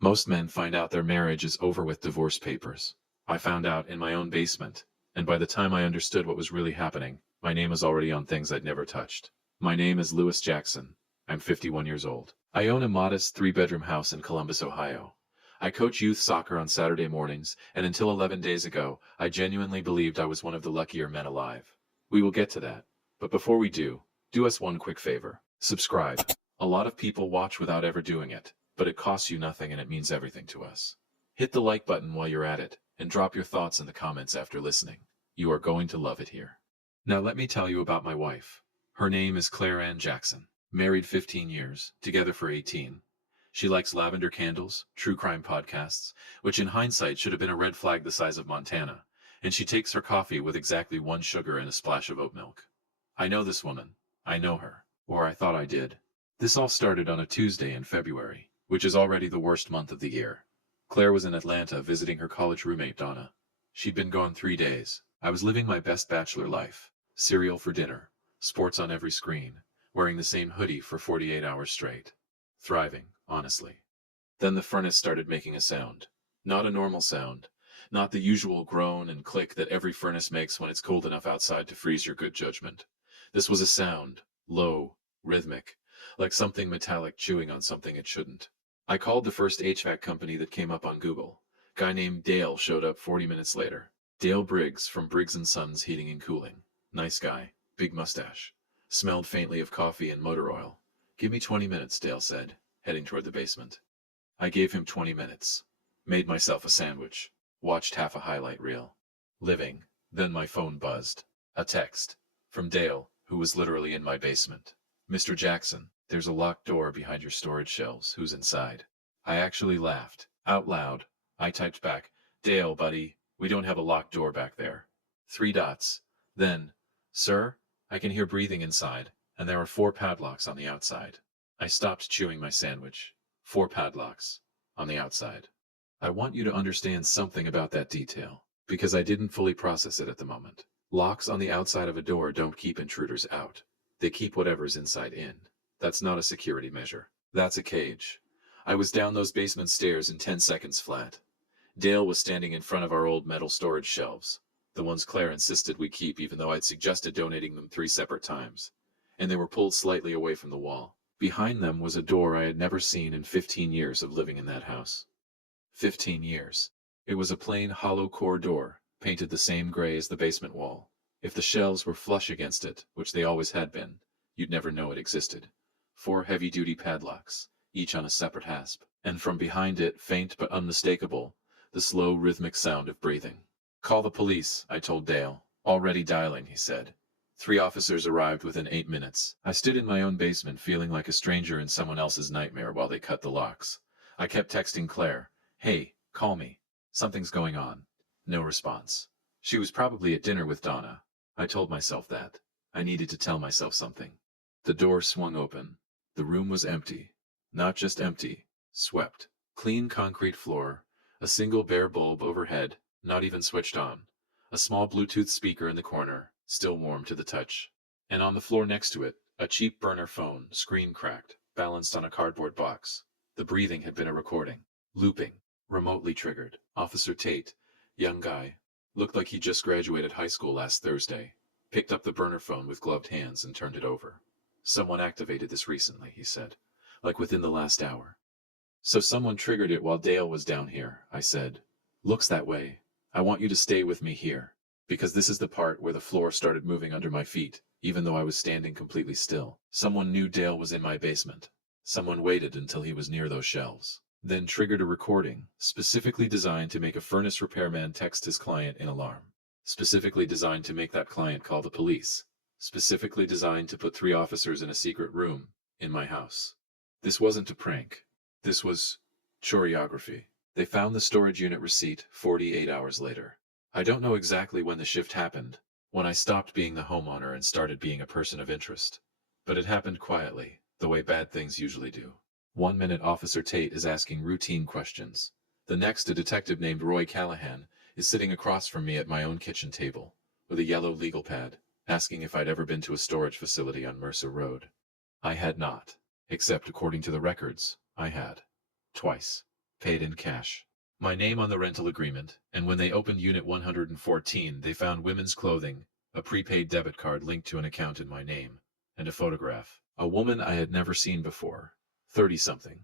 Most men find out their marriage is over with divorce papers. I found out in my own basement, and by the time I understood what was really happening, my name was already on things I'd never touched. My name is Lewis Jackson. I'm 51 years old. I own a modest three-bedroom house in Columbus, Ohio. I coach youth soccer on Saturday mornings, and until 11 days ago, I genuinely believed I was one of the luckier men alive. We will get to that. But before we do us one quick favor. Subscribe. A lot of people watch without ever doing it, but it costs you nothing and it means everything to us. Hit the like button while you're at it, and drop your thoughts in the comments after listening. You are going to love it here. Now let me tell you about my wife. Her name is Claire Ann Jackson. Married 15 years, together for 18. She likes lavender candles, true crime podcasts, which in hindsight should have been a red flag the size of Montana, and she takes her coffee with exactly one sugar and a splash of oat milk. I know this woman. I know her. Or I thought I did. This all started on a Tuesday in February, which is already the worst month of the year. Claire was in Atlanta visiting her college roommate Donna. She'd been gone 3 days. I was living my best bachelor life. Cereal for dinner, sports on every screen, wearing the same hoodie for 48 hours straight. Thriving, honestly. Then the furnace started making a sound. Not a normal sound. Not the usual groan and click that every furnace makes when it's cold enough outside to freeze your good judgment. This was a sound, low, rhythmic, like something metallic chewing on something it shouldn't. I called the first HVAC company that came up on Google. Guy named Dale showed up 40 minutes later. Dale Briggs from Briggs & Sons Heating and Cooling. Nice guy, big mustache. Smelled faintly of coffee and motor oil. Give me 20 minutes, Dale said, heading toward the basement. I gave him 20 minutes. Made myself a sandwich. Watched half a highlight reel. Living. Then my phone buzzed. A text. From Dale, who was literally in my basement. Mr. Jackson, there's a locked door behind your storage shelves. Who's inside? I actually laughed. Out loud. I typed back, Dale, buddy, we don't have a locked door back there. 3 dots. Then, sir, I can hear breathing inside, and there are 4 padlocks on the outside. I stopped chewing my sandwich. 4 padlocks. On the outside. I want you to understand something about that detail, because I didn't fully process it at the moment. Locks on the outside of a door don't keep intruders out. They keep whatever's inside in. That's not a security measure. That's a cage. I was down those basement stairs in 10 seconds flat. Dale was standing in front of our old metal storage shelves, the ones Claire insisted we keep even though I'd suggested donating them 3 separate times, and they were pulled slightly away from the wall. Behind them was a door I had never seen in 15 years of living in that house. 15 years. It was a plain hollow core door, painted the same gray as the basement wall. If the shelves were flush against it, which they always had been, you'd never know it existed. 4 heavy-duty padlocks, each on a separate hasp, and from behind it, faint but unmistakable, the slow rhythmic sound of breathing. Call the police, I told Dale. Already dialing, he said. 3 officers arrived within 8 minutes. I stood in my own basement feeling like a stranger in someone else's nightmare while they cut the locks. I kept texting Claire, hey, call me. Something's going on. No response. She was probably at dinner with Donna. I told myself that. I needed to tell myself something. The door swung open. The room was empty. Not just empty, swept. Clean concrete floor, a single bare bulb overhead, not even switched on. A small Bluetooth speaker in the corner, still warm to the touch. And on the floor next to it, a cheap burner phone, screen cracked, balanced on a cardboard box. The breathing had been a recording. Looping. Remotely triggered. Officer Tate, young guy, looked like he just graduated high school last Thursday, picked up the burner phone with gloved hands and turned it over. Someone activated this recently, he said, like within the last hour. So someone triggered it while Dale was down here, I said. Looks that way. I want you to stay with me here, because this is the part where the floor started moving under my feet, even though I was standing completely still. Someone knew Dale was in my basement. Someone waited until he was near those shelves. Then triggered a recording, specifically designed to make a furnace repairman text his client in alarm. Specifically designed to make that client call the police. Specifically designed to put 3 officers in a secret room, in my house. This wasn't a prank. This was choreography. They found the storage unit receipt 48 hours later. I don't know exactly when the shift happened, when I stopped being the homeowner and started being a person of interest. But it happened quietly, the way bad things usually do. 1 minute Officer Tate is asking routine questions. The next, a detective named Roy Callahan is sitting across from me at my own kitchen table, with a yellow legal pad, asking if I'd ever been to a storage facility on Mercer Road. I had not, except according to the records, I had. Twice. Paid in cash. My name on the rental agreement, and when they opened Unit 114, they found women's clothing, a prepaid debit card linked to an account in my name, and a photograph. A woman I had never seen before, 30-something,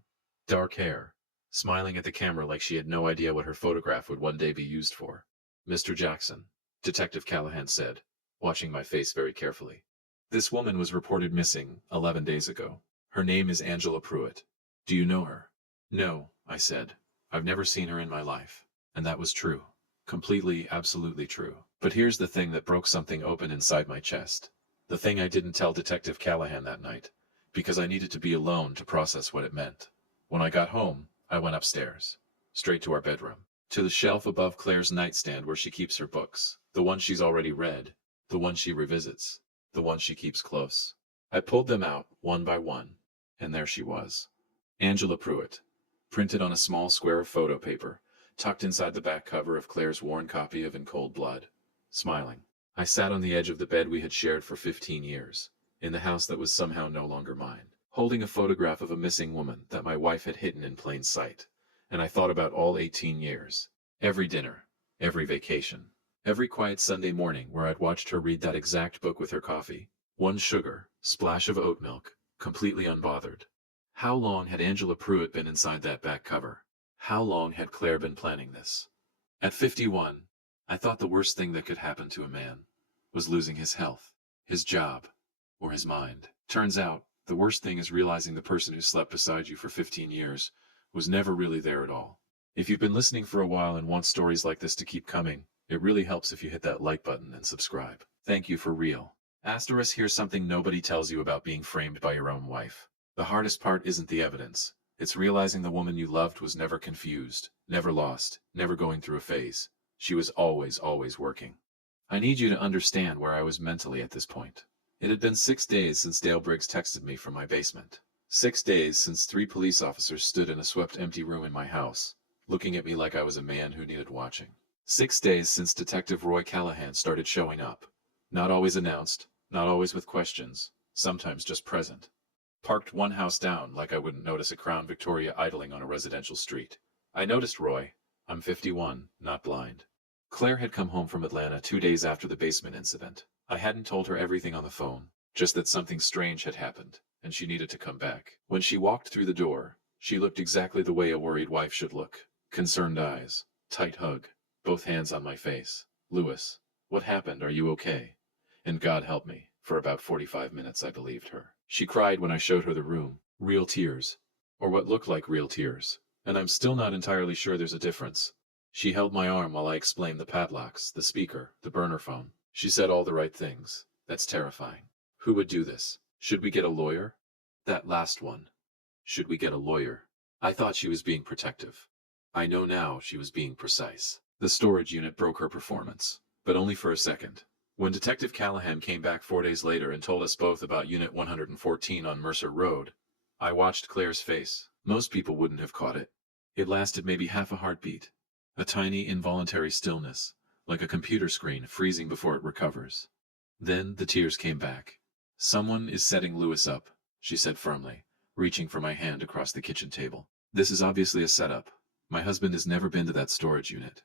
dark hair, smiling at the camera like she had no idea what her photograph would one day be used for. Mr. Jackson, Detective Callahan said, watching my face very carefully. This woman was reported missing 11 days ago. Her name is Angela Pruitt. Do you know her? No, I said. I've never seen her in my life. And that was true. Completely, absolutely true. But here's the thing that broke something open inside my chest. The thing I didn't tell Detective Callahan that night, because I needed to be alone to process what it meant. When I got home, I went upstairs, straight to our bedroom, to the shelf above Claire's nightstand where she keeps her books, the one she's already read, the one she revisits, the one she keeps close. I pulled them out, one by one, and there she was. Angela Pruitt, printed on a small square of photo paper, tucked inside the back cover of Claire's worn copy of In Cold Blood, smiling. I sat on the edge of the bed we had shared for 15 years, in the house that was somehow no longer mine, holding a photograph of a missing woman that my wife had hidden in plain sight, and I thought about all 18 years, every dinner, every vacation, every quiet Sunday morning where I'd watched her read that exact book with her coffee, one sugar, splash of oat milk, completely unbothered. How long had Angela Pruitt been inside that back cover? How long had Claire been planning this? At 51, I thought the worst thing that could happen to a man was losing his health, his job, or his mind. Turns out, the worst thing is realizing the person who slept beside you for 15 years was never really there at all. If you've been listening for a while and want stories like this to keep coming, it really helps if you hit that like button and subscribe. Thank you for real. Asterisk, here's something nobody tells you about being framed by your own wife. The hardest part isn't the evidence. It's realizing the woman you loved was never confused, never lost, never going through a phase. She was always, always working. I need you to understand where I was mentally at this point. It had been 6 days since Dale Briggs texted me from my basement. 6 days since 3 police officers stood in a swept empty room in my house, looking at me like I was a man who needed watching. 6 days since Detective Roy Callahan started showing up. Not always announced, not always with questions, sometimes just present. Parked one house down like I wouldn't notice a Crown Victoria idling on a residential street. I noticed Roy. I'm 51, not blind. Claire had come home from Atlanta 2 days after the basement incident. I hadn't told her everything on the phone, just that something strange had happened, and she needed to come back. When she walked through the door, she looked exactly the way a worried wife should look. Concerned eyes, tight hug, both hands on my face. Louis, what happened? Are you okay? And God help me, for about 45 minutes I believed her. She cried when I showed her the room. Real tears. Or what looked like real tears. And I'm still not entirely sure there's a difference. She held my arm while I explained the padlocks, the speaker, the burner phone. She said all the right things. That's terrifying. Who would do this? Should we get a lawyer? That last one. Should we get a lawyer? I thought she was being protective. I know now she was being precise. The storage unit broke her performance. But only for a second. When Detective Callahan came back 4 days later and told us both about Unit 114 on Mercer Road, I watched Claire's face. Most people wouldn't have caught it. It lasted maybe half a heartbeat. A tiny involuntary stillness, like a computer screen freezing before it recovers. Then the tears came back. Someone is setting Louis up, she said firmly, reaching for my hand across the kitchen table. This is obviously a setup. My husband has never been to that storage unit.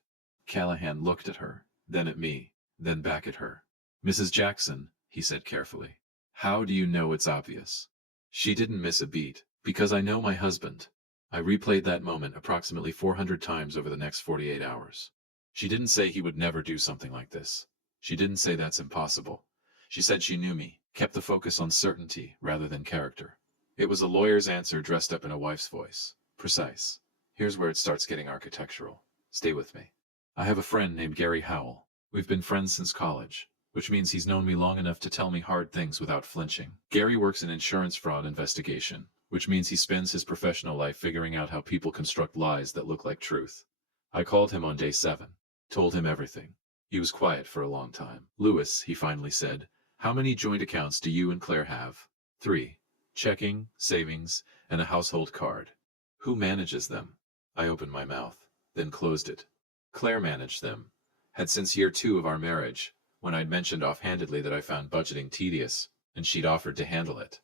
Callahan looked at her, then at me, then back at her. Mrs. Jackson, he said carefully. How do you know it's obvious? She didn't miss a beat. Because I know my husband. I replayed that moment approximately 400 times over the next 48 hours. She didn't say he would never do something like this. She didn't say that's impossible. She said she knew me, kept the focus on certainty rather than character. It was a lawyer's answer dressed up in a wife's voice. Precise. Here's where it starts getting architectural. Stay with me. I have a friend named Gary Howell. We've been friends since college, which means he's known me long enough to tell me hard things without flinching. Gary works in insurance fraud investigation, which means he spends his professional life figuring out how people construct lies that look like truth. I called him on day 7, told him everything. He was quiet for a long time. Louis, he finally said, how many joint accounts do you and Claire have? 3. Checking, savings, and a household card. Who manages them? I opened my mouth, then closed it. Claire managed them. Had since year 2 of our marriage, when I'd mentioned offhandedly that I found budgeting tedious, and she'd offered to handle it.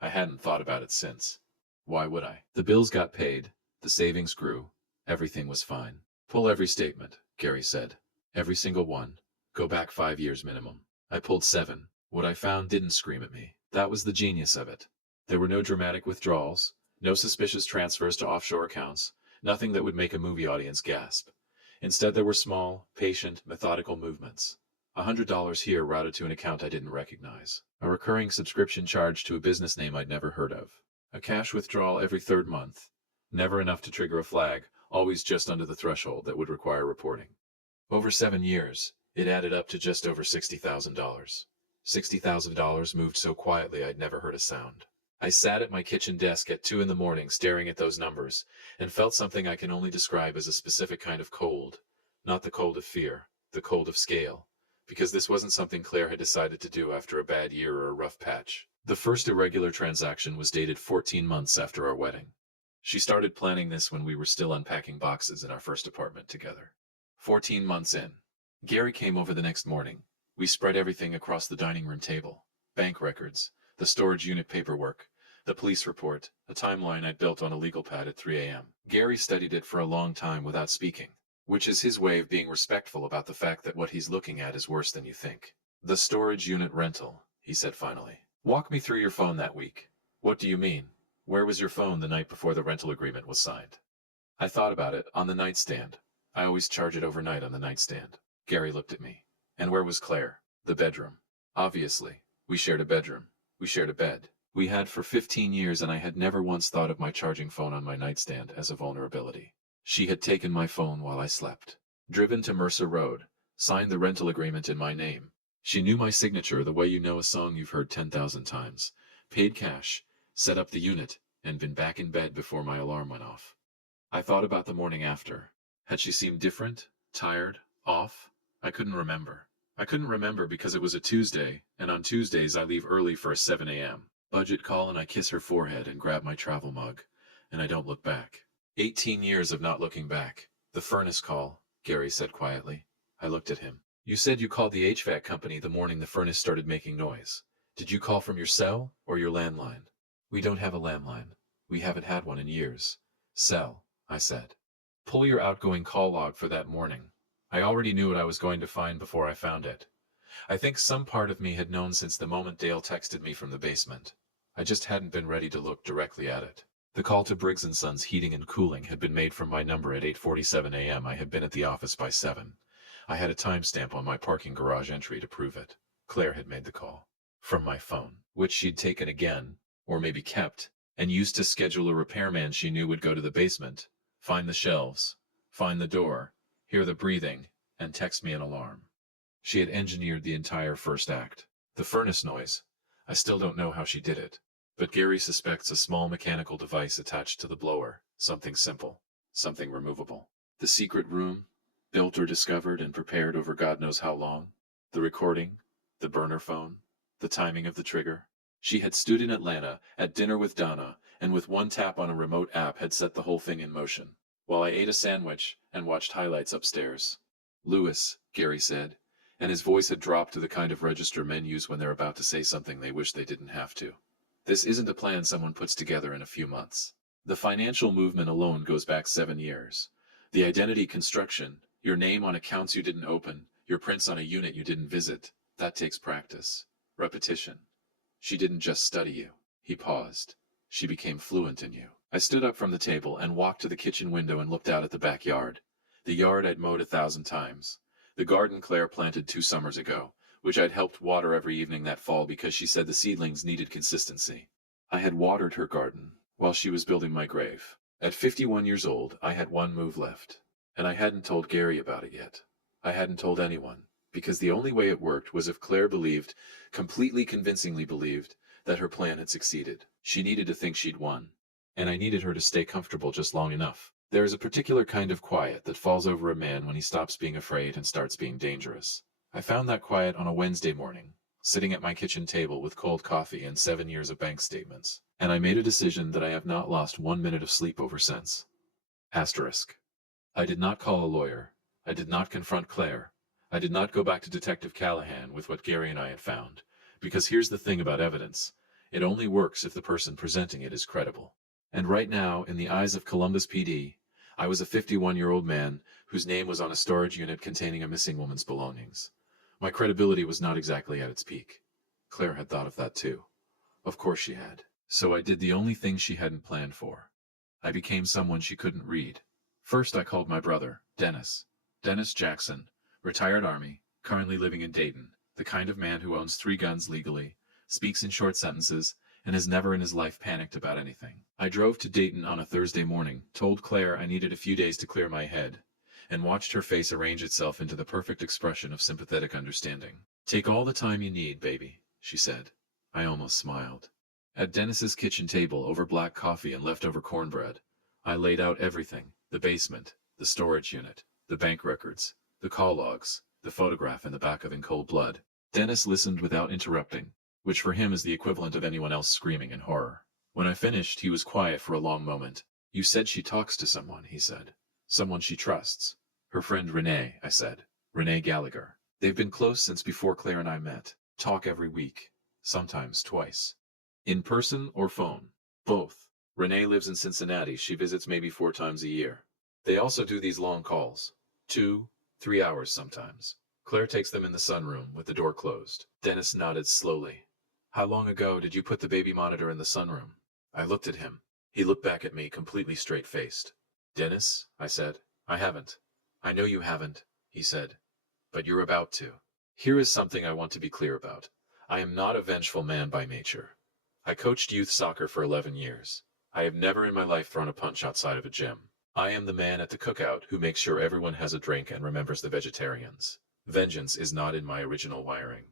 I hadn't thought about it since. Why would I? The bills got paid, the savings grew, Everything was fine. Pull every statement, Gary said. Every single one. Go back 5 years minimum. I pulled 7. What I found didn't scream at me. That was the genius of it. There were no dramatic withdrawals, no suspicious transfers to offshore accounts, nothing that would make a movie audience gasp. Instead, there were small, patient, methodical movements. $100 here routed to an account I didn't recognize. A recurring subscription charge to a business name I'd never heard of. A cash withdrawal every 3rd month. Never enough to trigger a flag, always just under the threshold that would require reporting. Over 7 years, it added up to just over $60,000. $60,000 moved so quietly I'd never heard a sound. I sat at my kitchen desk at 2 in the morning staring at those numbers, and felt something I can only describe as a specific kind of cold. Not the cold of fear, the cold of scale. Because this wasn't something Claire had decided to do after a bad year or a rough patch. The first irregular transaction was dated 14 months after our wedding. She started planning this when we were still unpacking boxes in our first apartment together. 14 months in. Gary came over the next morning. We spread everything across the dining room table. Bank records, the storage unit paperwork, the police report, a timeline I'd built on a legal pad at 3 a.m. Gary studied it for a long time without speaking, which is his way of being respectful about the fact that what he's looking at is worse than you think. The storage unit rental, he said finally. Walk me through your phone that week. What do you mean? Where was your phone the night before the rental agreement was signed? I thought about it, on the nightstand. I always charge it overnight on the nightstand. Gary looked at me. And where was Claire? The bedroom. Obviously. We shared a bedroom. We shared a bed. We had for 15 years, and I had never once thought of my charging phone on my nightstand as a vulnerability. She had taken my phone while I slept. Driven to Mercer Road. Signed the rental agreement in my name. She knew my signature the way you know a song you've heard 10,000 times. Paid cash. Set up the unit. And been back in bed before my alarm went off. I thought about the morning after. Had she seemed different? Tired? Off? I couldn't remember. I couldn't remember because it was a Tuesday, and on Tuesdays I leave early for a 7 a.m. budget call, and I kiss her forehead and grab my travel mug, and I don't look back. 18 years of not looking back. The furnace call, Gary said quietly. I looked at him. You said you called the HVAC company the morning the furnace started making noise. Did you call from your cell or your landline? We don't have a landline. We haven't had one in years. Cell, I said. Pull your outgoing call log for that morning. I already knew what I was going to find before I found it. I think some part of me had known since the moment Dale texted me from the basement. I just hadn't been ready to look directly at it. The call to Briggs & Sons Heating and Cooling had been made from my number at 8:47 a.m. I had been at the office by 7. I had a timestamp on my parking garage entry to prove it. Claire had made the call. From my phone, which she'd taken again, or maybe kept, and used to schedule a repairman she knew would go to the basement, find the shelves, find the door, hear the breathing, and text me an alarm. She had engineered the entire first act. The furnace noise. I still don't know how she did it. But Gary suspects a small mechanical device attached to the blower. Something simple. Something removable. The secret room, built or discovered and prepared over God knows how long. The recording. The burner phone. The timing of the trigger. She had stood in Atlanta, at dinner with Donna, and with one tap on a remote app had set the whole thing in motion. While I ate a sandwich and watched highlights upstairs. Louis, Gary said, and his voice had dropped to the kind of register men use when they're about to say something they wish they didn't have to. This isn't a plan someone puts together in a few months. The financial movement alone goes back 7 years. The identity construction, your name on accounts you didn't open, your prints on a unit you didn't visit, that takes practice. Repetition. She didn't just study you. He paused. She became fluent in you. I stood up from the table and walked to the kitchen window and looked out at the backyard. The yard I'd mowed 1,000 times. The garden Claire planted 2 summers ago, which I'd helped water every evening that fall because she said the seedlings needed consistency. I had watered her garden while she was building my grave. At 51 years old, I had one move left. And I hadn't told Gary about it yet. I hadn't told anyone, because the only way it worked was if Claire believed, completely convincingly believed, that her plan had succeeded. She needed to think she'd won. And I needed her to stay comfortable just long enough. There is a particular kind of quiet that falls over a man when he stops being afraid and starts being dangerous. I found that quiet on a Wednesday morning, sitting at my kitchen table with cold coffee and 7 years of bank statements. And I made a decision that I have not lost 1 minute of sleep over since. Asterisk. I did not call a lawyer. I did not confront Claire. I did not go back to Detective Callahan with what Gary and I had found. Because here's the thing about evidence. It only works if the person presenting it is credible. And right now, in the eyes of Columbus PD, I was a 51-year-old man whose name was on a storage unit containing a missing woman's belongings. My credibility was not exactly at its peak. Claire had thought of that too. Of course she had. So I did the only thing she hadn't planned for. I became someone she couldn't read. First I called my brother, Dennis. Dennis Jackson, retired Army, currently living in Dayton, the kind of man who owns 3 guns legally, speaks in short sentences, and has never in his life panicked about anything. I drove to Dayton on a Thursday morning, told Claire I needed a few days to clear my head, and watched her face arrange itself into the perfect expression of sympathetic understanding. "Take all the time you need, baby," she said. I almost smiled. At Dennis's kitchen table over black coffee and leftover cornbread, I laid out everything: the basement, the storage unit, the bank records, the call logs, the photograph in the back of In Cold Blood. Dennis listened without interrupting, which for him is the equivalent of anyone else screaming in horror. When I finished, he was quiet for a long moment. "You said she talks to someone," he said. "Someone she trusts." "Her friend Renee," I said. "Renee Gallagher. They've been close since before Claire and I met. Talk every week. Sometimes twice. In person or phone? Both. Renee lives in Cincinnati. She visits maybe 4 times a year. They also do these long calls. 2, 3 hours sometimes. Claire takes them in the sunroom with the door closed." Dennis nodded slowly. "How long ago did you put the baby monitor in the sunroom?" I looked at him. He looked back at me, completely straight-faced. "Dennis," I said, "I haven't." "I know you haven't," he said, "but you're about to. Here is something I want to be clear about. I am not a vengeful man by nature. I coached youth soccer for 11 years. I have never in my life thrown a punch outside of a gym. I am the man at the cookout who makes sure everyone has a drink and remembers the vegetarians. Vengeance is not in my original wiring.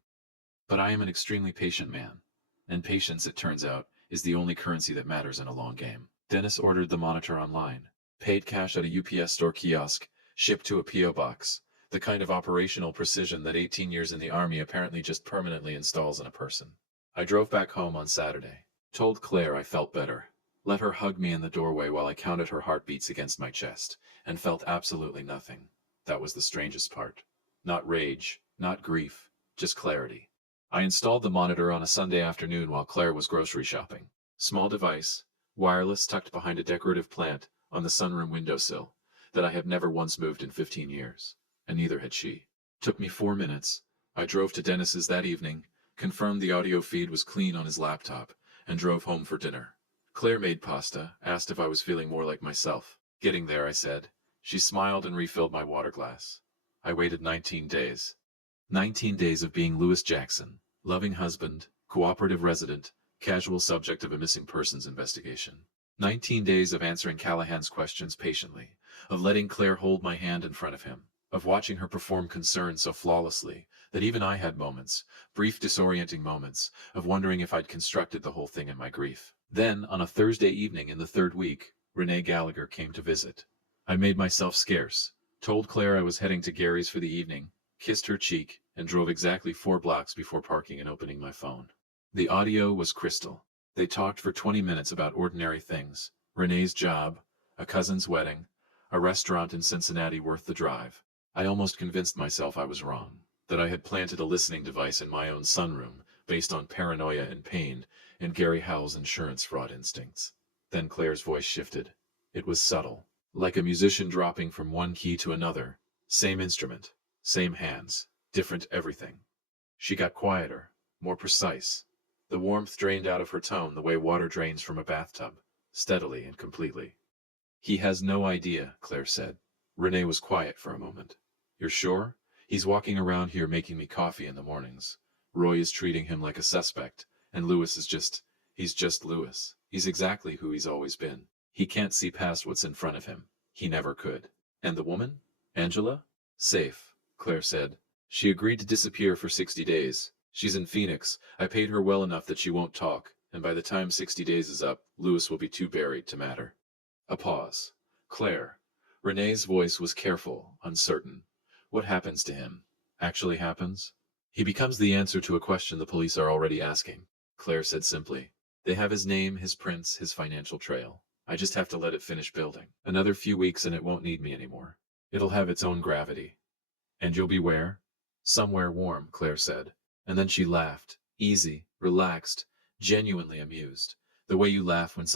But I am an extremely patient man. And patience, it turns out, is the only currency that matters in a long game." Dennis ordered the monitor online, paid cash at a UPS store kiosk, shipped to a P.O. box, the kind of operational precision that 18 years in the Army apparently just permanently installs in a person. I drove back home on Saturday, told Claire I felt better, let her hug me in the doorway while I counted her heartbeats against my chest, and felt absolutely nothing. That was the strangest part. Not rage, not grief, just clarity. I installed the monitor on a Sunday afternoon while Claire was grocery shopping. Small device, wireless, tucked behind a decorative plant on the sunroom windowsill that I have never once moved in 15 years, and neither had she. Took me 4 minutes. I drove to Dennis's that evening, confirmed the audio feed was clean on his laptop, and drove home for dinner. Claire made pasta, asked if I was feeling more like myself. "Getting there," I said. She smiled and refilled my water glass. I waited 19 days. 19 days of being Lewis Jackson, loving husband, cooperative resident, casual subject of a missing persons investigation. 19 days of answering Callahan's questions patiently, of letting Claire hold my hand in front of him, of watching her perform concern so flawlessly that even I had moments, brief disorienting moments, of wondering if I'd constructed the whole thing in my grief. Then, on a Thursday evening in the 3rd week, Renee Gallagher came to visit. I made myself scarce, told Claire I was heading to Gary's for the evening, kissed her cheek, and drove exactly 4 blocks before parking and opening my phone. The audio was crystal. They talked for 20 minutes about ordinary things: Renee's job, a cousin's wedding, a restaurant in Cincinnati worth the drive. I almost convinced myself I was wrong, that I had planted a listening device in my own sunroom based on paranoia and pain and Gary Howell's insurance fraud instincts. Then Claire's voice shifted. It was subtle, like a musician dropping from one key to another. Same instrument, same hands, different everything. She got quieter, more precise. The warmth drained out of her tone the way water drains from a bathtub, steadily and completely. "He has no idea," Claire said. Renee was quiet for a moment. "You're sure? He's walking around here making me coffee in the mornings. Roy is treating him like a suspect, and Lewis is he's just Lewis. He's exactly who he's always been. He can't see past what's in front of him. He never could." "And the woman? Angela?" "Safe," Claire said. "She agreed to disappear for 60 days. She's in Phoenix. I paid her well enough that she won't talk, and by the time 60 days is up, Lewis will be too buried to matter." A pause. "Claire." Renee's voice was careful, uncertain. "What happens to him? Actually happens?" "He becomes the answer to a question the police are already asking," Claire said simply. "They have his name, his prints, his financial trail. I just have to let it finish building. Another few weeks and it won't need me anymore. It'll have its own gravity." "And you'll be where?" "Somewhere warm," Claire said. And then she laughed, easy, relaxed, genuinely amused, the way you laugh when